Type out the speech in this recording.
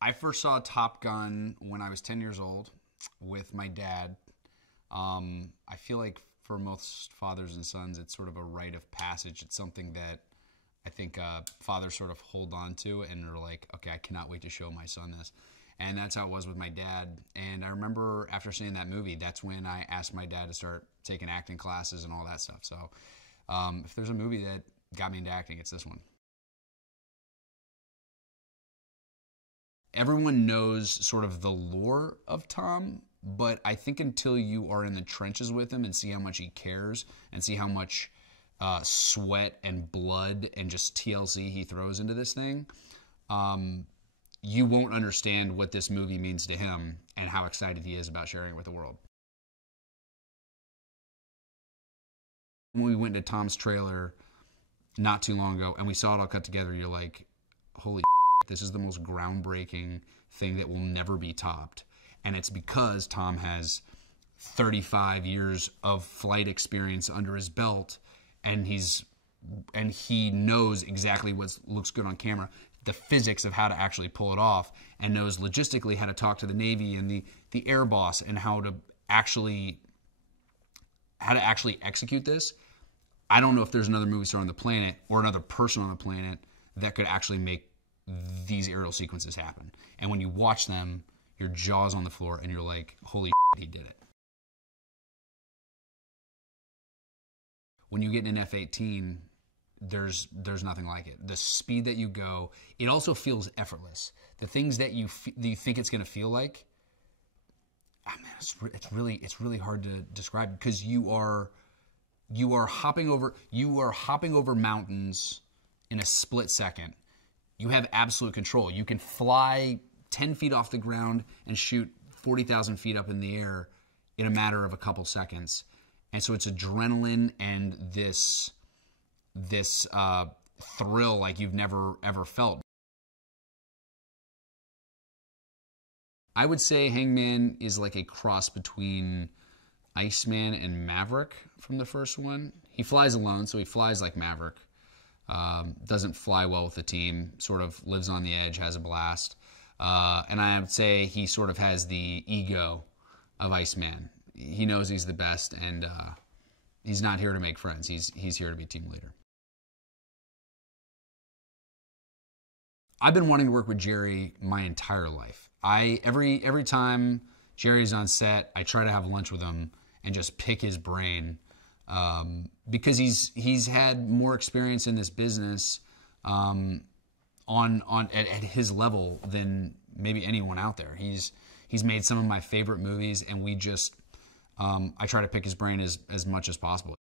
I first saw Top Gun when I was 10 years old with my dad. I feel like for most fathers and sons, it's sort of a rite of passage. It's something that I think fathers sort of hold on to and are like, okay, I cannot wait to show my son this. And that's how it was with my dad. And I remember after seeing that movie, that's when I asked my dad to start taking acting classes and all that stuff. So if there's a movie that got me into acting, it's this one. Everyone knows sort of the lore of Tom, but I think until you are in the trenches with him and see how much he cares and see how much sweat and blood and just TLC he throws into this thing, you won't understand what this movie means to him and how excited he is about sharing it with the world. When we went to Tom's trailer not too long ago and we saw it all cut together, you're like, holy shit, this is the most groundbreaking thing that will never be topped. And it's because Tom has 35 years of flight experience under his belt, and he knows exactly what looks good on camera, the physics of how to actually pull it off, and knows logistically how to talk to the Navy and the air boss and how to actually execute this. I don't know if there's another movie star on the planet or another person on the planet that could actually make these aerial sequences happen. And when you watch them, your jaw's on the floor and you're like, holy shit, he did it. When you get in an F-18, there's nothing like it. The speed that you go, it also feels effortless. The things that you think it's going to feel like, man, it's really hard to describe, because you are hopping over mountains in a split second. You have absolute control. You can fly 10 feet off the ground and shoot 40,000 feet up in the air in a matter of a couple seconds. And so it's adrenaline and this thrill like you've never ever felt. I would say Hangman is like a cross between Iceman and Maverick from the first one. He flies alone, so he flies like Maverick. Doesn't fly well with the team, sort of lives on the edge, has a blast. And I would say he sort of has the ego of Iceman. He knows he's the best, and he's not here to make friends. He's here to be team leader. I've been wanting to work with Jerry my entire life. Every time Jerry's on set, I try to have lunch with him and just pick his brain, because he's had more experience in this business at his level than maybe anyone out there. He's made some of my favorite movies, and I try to pick his brain as much as possible.